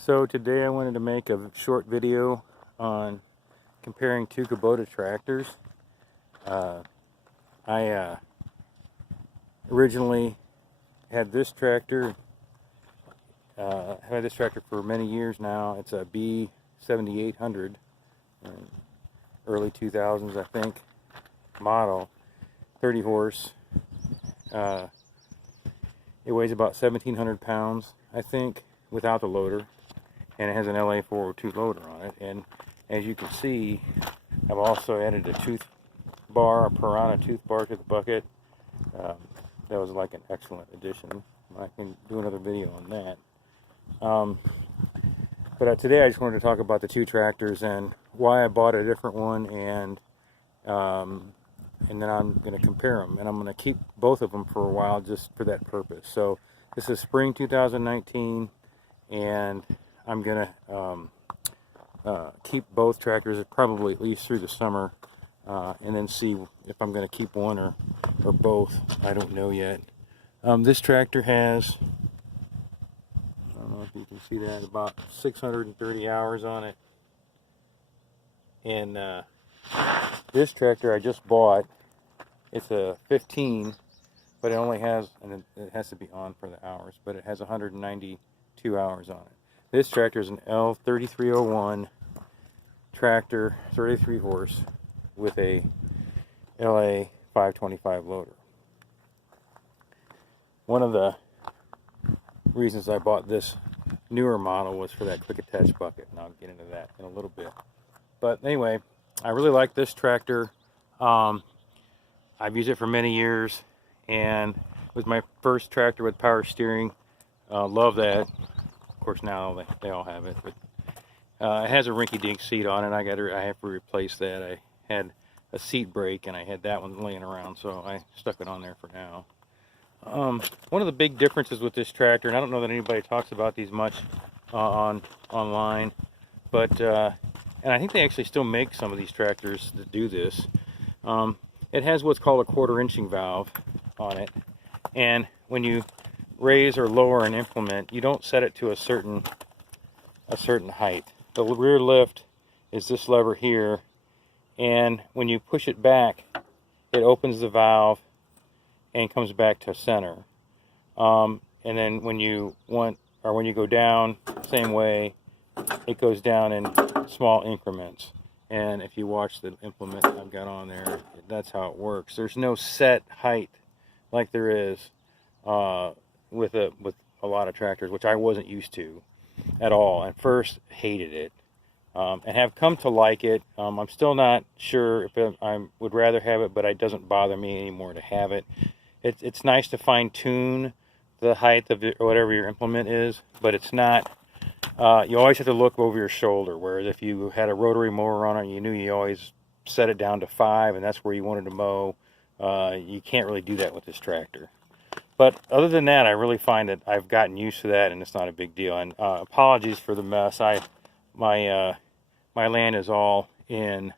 So today I wanted to make a short video on comparing two Kubota tractors. I originally had this tractor. I've had this tractor for many years now. It's a B7800, early 2000s I think, model, 30 horse. It weighs about 1,700 pounds, I think, without the loader. And it has an LA402 loader on it. And as you can see, I've also added a tooth bar, a Piranha tooth bar to the bucket. That was like an excellent addition. I can do another video on that. But today I just wanted to talk about the two tractors and why I bought a different one, and then I'm going to compare them, and I'm going to keep both of them for a while just for that purpose. So this is spring 2019, and I'm going to keep both tractors probably at least through the summer, and then see if I'm going to keep one or both. I don't know yet. This tractor has, I don't know if you can see that, about 630 hours on it. And this tractor I just bought, it's a 15, but it only has, and it has to be on for the hours, but it has 192 hours on it. This tractor is an L3301 tractor, 33 horse, with a LA525 loader. One of the reasons I bought this newer model was for that quick attach bucket, and I'll get into that in a little bit. But anyway, I really like this tractor. I've used it for many years, and it was my first tractor with power steering. Love that. Of course, now they all have it, but it has a rinky-dink seat on it. I have to replace that. I had a seat brake, and I had that one laying around, so I stuck it on there for now. One of the big differences with this tractor, and I don't know that anybody talks about these much online, but and I think they actually still make some of these tractors that do this. It has what's called a quarter inching valve on it, and when you raise or lower an implement, you don't set it to a certain height. The rear lift is this lever here, and when you push it back, it opens the valve and comes back to center. And then when you go down, same way, it goes down in small increments. And if you watch the implement I've got on there, that's how it works. There's no set height like there is with a lot of tractors, which I wasn't used to at all. At first, hated it, and have come to like it. I'm still not sure if I would rather have it, but it doesn't bother me anymore to have it. It's nice to fine tune the height of whatever your implement is, but it's not. You always have to look over your shoulder, whereas if you had a rotary mower on it, you knew you always set it down to 5, and that's where you wanted to mow. You can't really do that with this tractor. But other than that, I really find that I've gotten used to that, and it's not a big deal. And apologies for the mess. My land is all in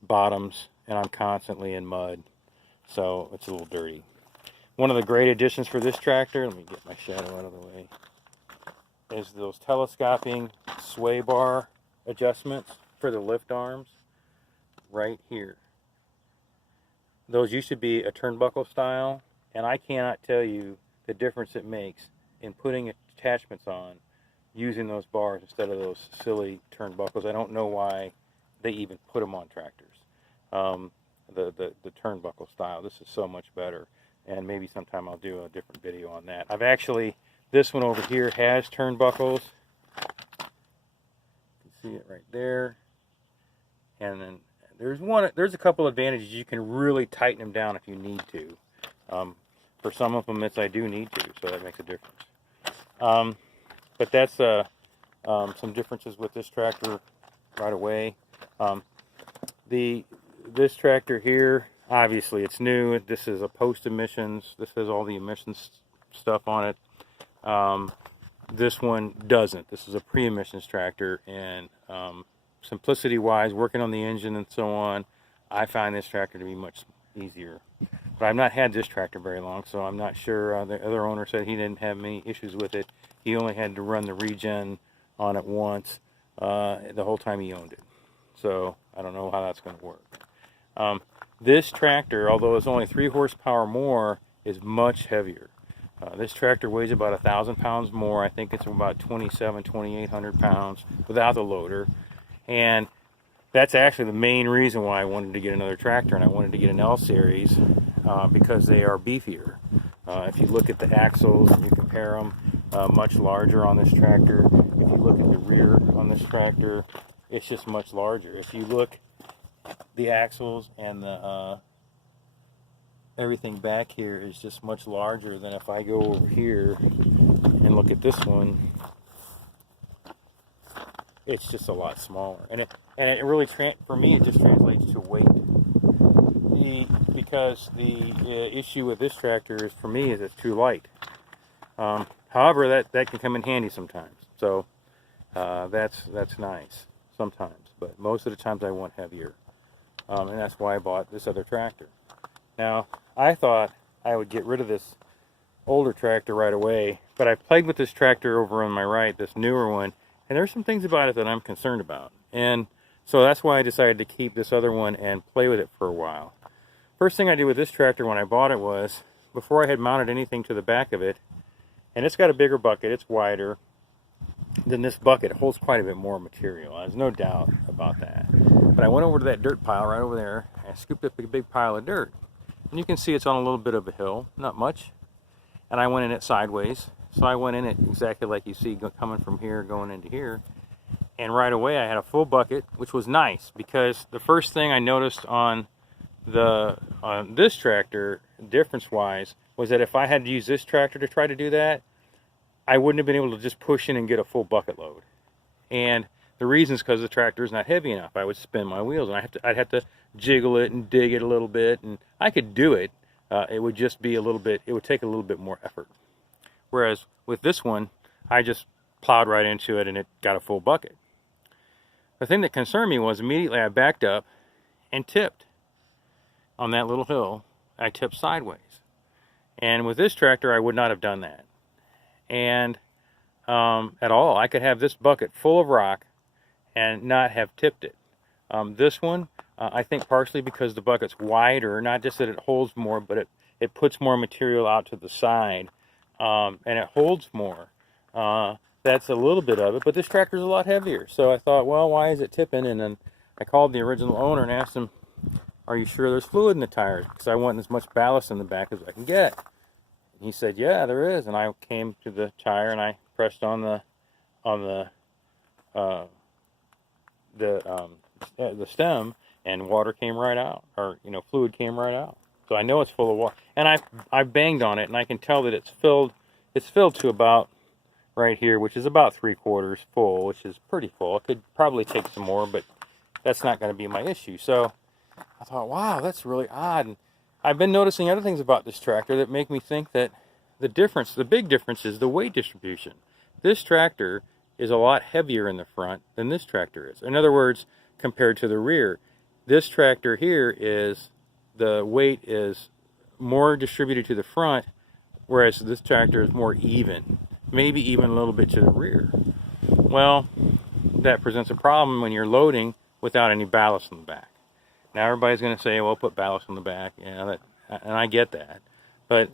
bottoms, and I'm constantly in mud, so it's a little dirty. One of the great additions for this tractor, let me get my shadow out of the way, is those telescoping sway bar adjustments for the lift arms right here. Those used to be a turnbuckle style, and I cannot tell you the difference it makes in putting attachments on using those bars instead of those silly turnbuckles. I don't know why they even put them on tractors. The turnbuckle style, this is so much better, and maybe sometime I'll do a different video on that. This one over here has turnbuckles. You can see it right there. And then there's a couple advantages. You can really tighten them down if you need to. For some implements I do need to, so that makes a difference. But that's some differences with this tractor right away. This tractor here, obviously it's new. This is a post emissions. This has all the emissions stuff on it. This one doesn't. This is a pre-emissions tractor, and simplicity wise, working on the engine and so on, I find this tractor to be much easier. But I've not had this tractor very long, so I'm not sure. The other owner said he didn't have many issues with it. He only had to run the regen on it once the whole time he owned it. So I don't know how that's going to work. This tractor, although it's only 3 horsepower more, is much heavier. This tractor weighs about 1,000 pounds more. I think it's about 2,800 pounds without the loader. And that's actually the main reason why I wanted to get another tractor, and I wanted to get an L series because they are beefier. If you look at the axles and you compare them, much larger on this tractor. If you look at the rear on this tractor, it's just much larger. If you look at the axles and the everything back here is just much larger than if I go over here and look at this one. It's just a lot smaller, and it really for me it just translates to weight. Because the issue with this tractor is, for me, is it's too light. However, that can come in handy sometimes. So that's nice sometimes, but most of the times I want heavier, and that's why I bought this other tractor. Now, I thought I would get rid of this older tractor right away, but I played with this tractor over on my right, this newer one, and there's some things about it that I'm concerned about. And so that's why I decided to keep this other one and play with it for a while. First thing I did with this tractor when I bought it was, before I had mounted anything to the back of it, and it's got a bigger bucket, it's wider than this bucket, it holds quite a bit more material. There's no doubt about that. But I went over to that dirt pile right over there, and I scooped up a big pile of dirt. And you can see it's on a little bit of a hill, not much. And I went in it sideways. So I went in it exactly like you see coming from here, going into here. And right away I had a full bucket, which was nice, because the first thing I noticed on this tractor, difference-wise, was that if I had to use this tractor to try to do that, I wouldn't have been able to just push in and get a full bucket load. And the reason is because the tractor is not heavy enough. I would spin my wheels, and I'd have to jiggle it and dig it a little bit, and I could do it. It would just be it would take a little bit more effort. Whereas with this one, I just plowed right into it and it got a full bucket. The thing that concerned me was immediately I backed up and tipped on that little hill. I tipped sideways. And with this tractor, I would not have done that. And at all, I could have this bucket full of rock and not have tipped it. This one, I think partially because the bucket's wider, not just that it holds more, but it puts more material out to the side, and it holds more. That's a little bit of it, but this tractor's a lot heavier. So I thought, well, why is it tipping? And then I called the original owner and asked him, are you sure there's fluid in the tires? Because I want as much ballast in the back as I can get. And he said, yeah, there is. And I came to the tire and I pressed on the stem, and water came right out, or fluid came right out. So I know it's full of water, and I banged on it, and I can tell that it's filled to about right here, which is about 3/4 full, which is pretty full. It could probably take some more, but that's not going to be my issue. So I thought, wow, that's really odd. And I've been noticing other things about this tractor that make me think that the big difference is the weight distribution. This tractor is a lot heavier in the front than this tractor is. In other words, compared to the rear, this tractor here the weight is more distributed to the front, whereas this tractor is more even, maybe even a little bit to the rear. Well, that presents a problem when you're loading without any ballast in the back. Now everybody's going to say, well, put ballast on the back, and I get that, but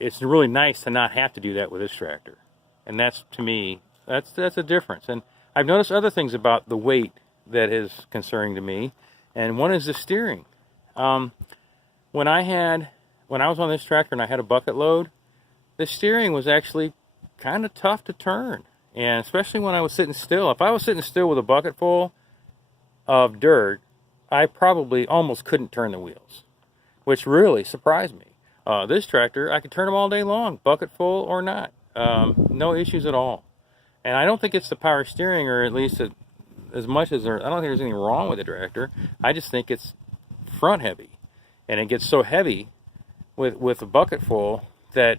it's really nice to not have to do that with this tractor. And that's, to me, that's a difference. And I've noticed other things about the weight that is concerning to me, and one is the steering. When I was on this tractor and I had a bucket load, the steering was actually kind of tough to turn, and especially when I was sitting still. If I was sitting still with a bucket full of dirt, I probably almost couldn't turn the wheels, which really surprised me. This tractor, I could turn them all day long, bucket full or not. No issues at all. And I don't think it's the power steering, or at least as much as I don't think there's anything wrong with the tractor. I just think it's front heavy, and it gets so heavy with a bucket full that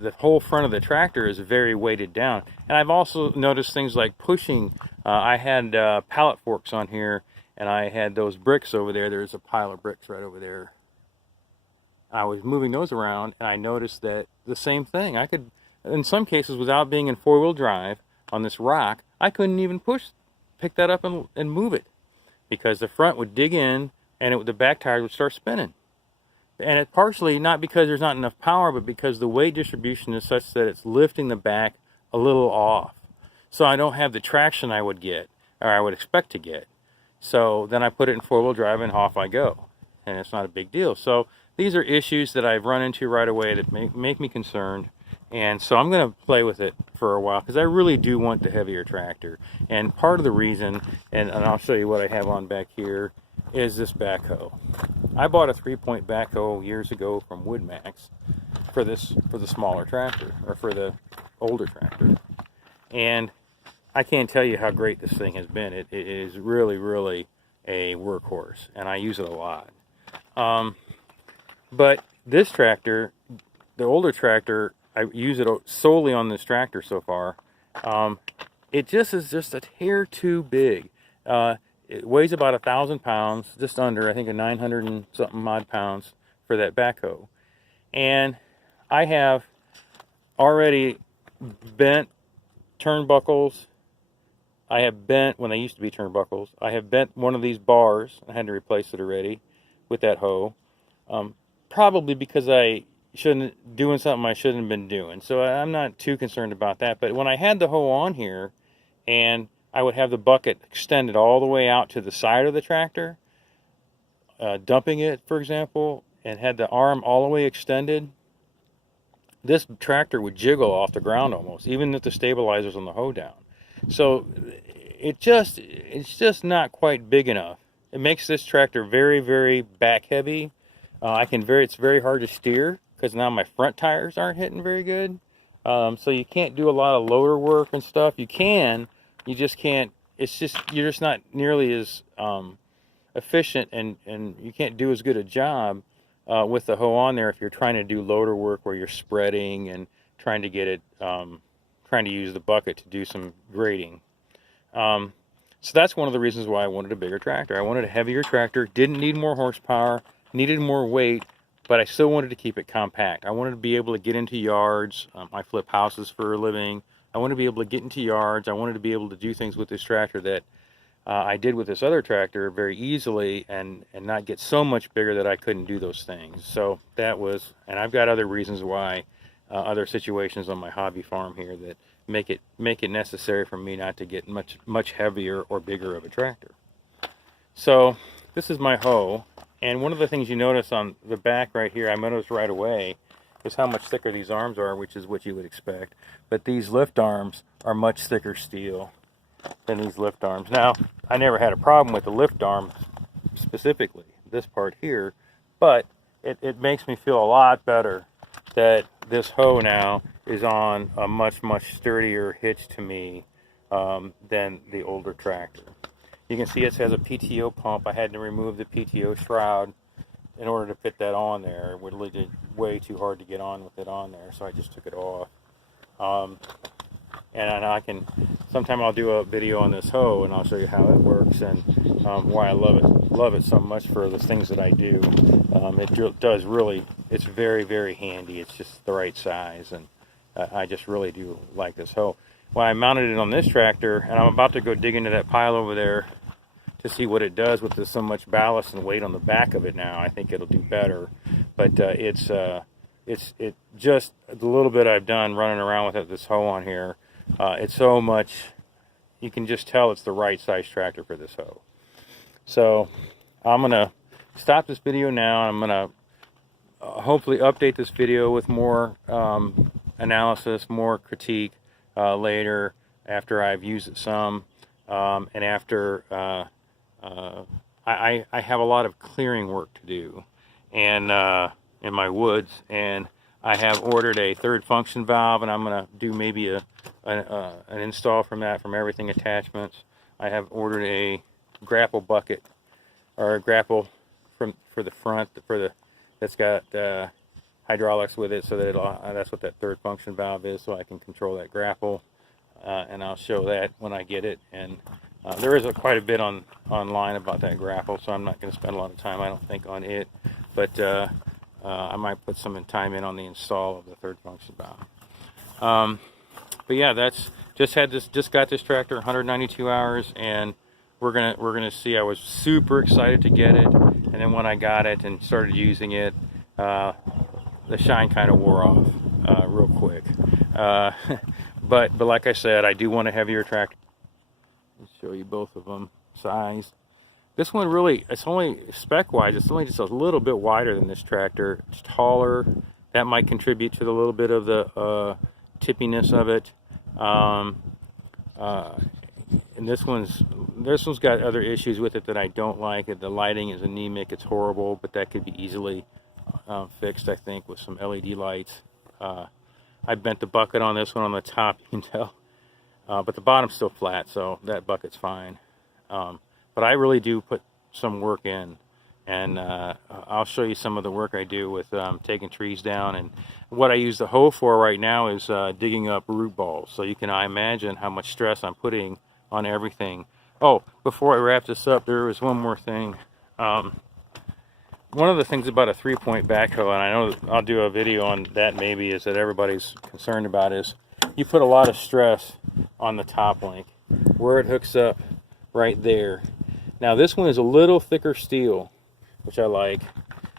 the whole front of the tractor is very weighted down. And I've also noticed things like pushing. I had pallet forks on here, and I had those bricks over there. There's a pile of bricks right over there. I was moving those around, and I noticed that the same thing. I could, in some cases, without being in four-wheel drive, on this rock, I couldn't even pick that up and move it, because the front would dig in and the back tires would start spinning. And it's partially not because there's not enough power, but because the weight distribution is such that it's lifting the back a little off. So I don't have the traction I would get, or I would expect to get. So then I put it in four-wheel drive and off I go. And it's not a big deal. So these are issues that I've run into right away that make me concerned. And so I'm going to play with it for a while, because I really do want the heavier tractor. And part of the reason, and I'll show you what I have on back here, is this backhoe. I bought a 3-point backhoe years ago from WoodMax for the smaller tractor, or for the older tractor. And I can't tell you how great this thing has been. It is really, really a workhorse, and I use it a lot. But this tractor, the older tractor, I use it solely on this tractor so far. It just is just a hair too big. It weighs about 1,000 pounds, just under, I think, a 900 and something odd pounds for that backhoe. And I have already bent turnbuckles. I have bent, when they used to be turnbuckles, I have bent one of these bars. I had to replace it already with that hoe. Probably because I doing something I shouldn't have been doing. So I'm not too concerned about that. But when I had the hoe on here, and I would have the bucket extended all the way out to the side of the tractor, dumping it, for example, and had the arm all the way extended, this tractor would jiggle off the ground almost, even with the stabilizers on the hoe down. So it's just not quite big enough. It makes this tractor very, very back heavy. It's very hard to steer, because now my front tires aren't hitting very good. So you can't do a lot of loader work and stuff. You can, you just can't. You're just not nearly as efficient, and you can't do as good a job with the hoe on there if you're trying to do loader work where you're spreading and trying to get it, trying to use the bucket to do some grading. So that's one of the reasons why I wanted a bigger tractor. I wanted a heavier tractor, didn't need more horsepower, needed more weight, but I still wanted to keep it compact. I wanted to be able to get into yards. I flip houses for a living. I wanted to be able to get into yards. I wanted to be able to do things with this tractor that I did with this other tractor very easily, and not get so much bigger that I couldn't do those things. So that was, and I've got other reasons why, other situations on my hobby farm here that make it necessary for me not to get much heavier or bigger of a tractor. So this is my hoe, and one of the things you notice on the back right here, I noticed right away, is how much thicker these arms are, which is what you would expect. But these lift arms are much thicker steel than these lift arms. Now, I never had a problem with the lift arms specifically, this part here, but it makes me feel a lot better that this hoe now is on a much sturdier hitch to me than the older tractor. You can see it has a PTO pump. I had to remove the PTO shroud in order to fit that on there. It would really be way too hard to get on with it on there, so I just took it off. And I can, sometime I'll do a video on this hoe and I'll show you how it works and why I love it so much for the things that I do. It does really, it's very, very handy. It's just the right size, and I just really do like this hoe. When I mounted it on this tractor, and I'm about to go dig into that pile over there to see what it does with so much ballast and weight on the back of it now, I think it'll do better. But it's just the little bit I've done running around with it, this hoe on here, it's so much, you can just tell it's the right size tractor for this hoe. So I'm gonna stop this video now. I'm gonna hopefully update this video with more analysis, more critique later, after I've used it some, and after I have a lot of clearing work to do, and in my woods, and I have ordered a third function valve, and I'm going to do maybe an install from everything attachments. I have ordered a grapple bucket, or a grapple for the front, that's got hydraulics with it, so that that's what that third function valve is, so I can control that grapple, and I'll show that when I get it. And there is quite a bit online about that grapple, so I'm not going to spend a lot of time, I don't think, on it, but I might put some time in on the install of the third function valve. But yeah, that's just got this tractor 192 hours, and we're gonna see. I was super excited to get it, and then when I got it and started using it, the shine kind of wore off real quick. But like I said, I do want a heavier tractor. I'll show you both of them size. This one really, it's only spec-wise, it's only just a little bit wider than this tractor. It's taller. That might contribute to the little bit of the tippiness of it. And this one's got other issues with it that I don't like. The lighting is anemic. It's horrible, but that could be easily fixed, I think, with some LED lights. I bent the bucket on this one on the top, you can tell. But the bottom's still flat, so that bucket's fine. But I really do put some work in, and I'll show you some of the work I do with taking trees down. And what I use the hoe for right now is digging up root balls. So you can imagine how much stress I'm putting on everything. Oh, before I wrap this up, there was one more thing. One of the things about a 3-point backhoe, and I know I'll do a video on that maybe, is that everybody's concerned about, is you put a lot of stress on the top link where it hooks up right there. Now this one is a little thicker steel, which I like.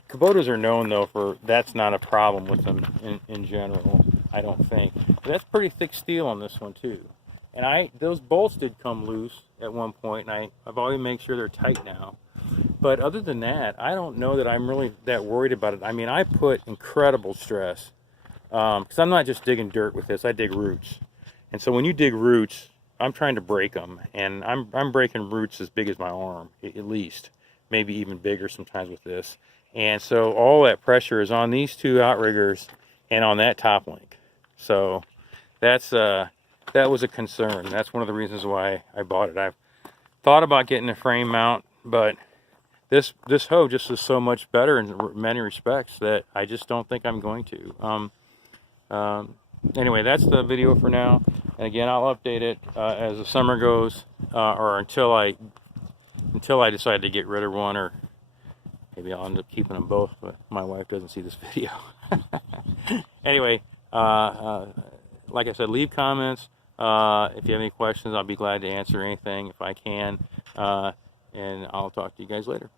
Kubotas are known though for, that's not a problem with them in general, I don't think. But that's pretty thick steel on this one too. And those bolts did come loose at one point, and I've always made sure they're tight now. But other than that, I don't know that I'm really that worried about it. I mean, I put incredible stress, because I'm not just digging dirt with this, I dig roots. And so when you dig roots, I'm trying to break them, and I'm breaking roots as big as my arm, at least. Maybe even bigger sometimes with this. And so all that pressure is on these two outriggers and on that top link. So that's that was a concern. That's one of the reasons why I bought it. I've thought about getting a frame mount, but this hoe just is so much better in many respects that I just don't think I'm going to. Anyway, that's the video for now. And again, I'll update it as the summer goes, or until I decide to get rid of one, or maybe I'll end up keeping them both, but my wife doesn't see this video. Anyway, like I said, leave comments. If you have any questions, I'll be glad to answer anything if I can. And I'll talk to you guys later.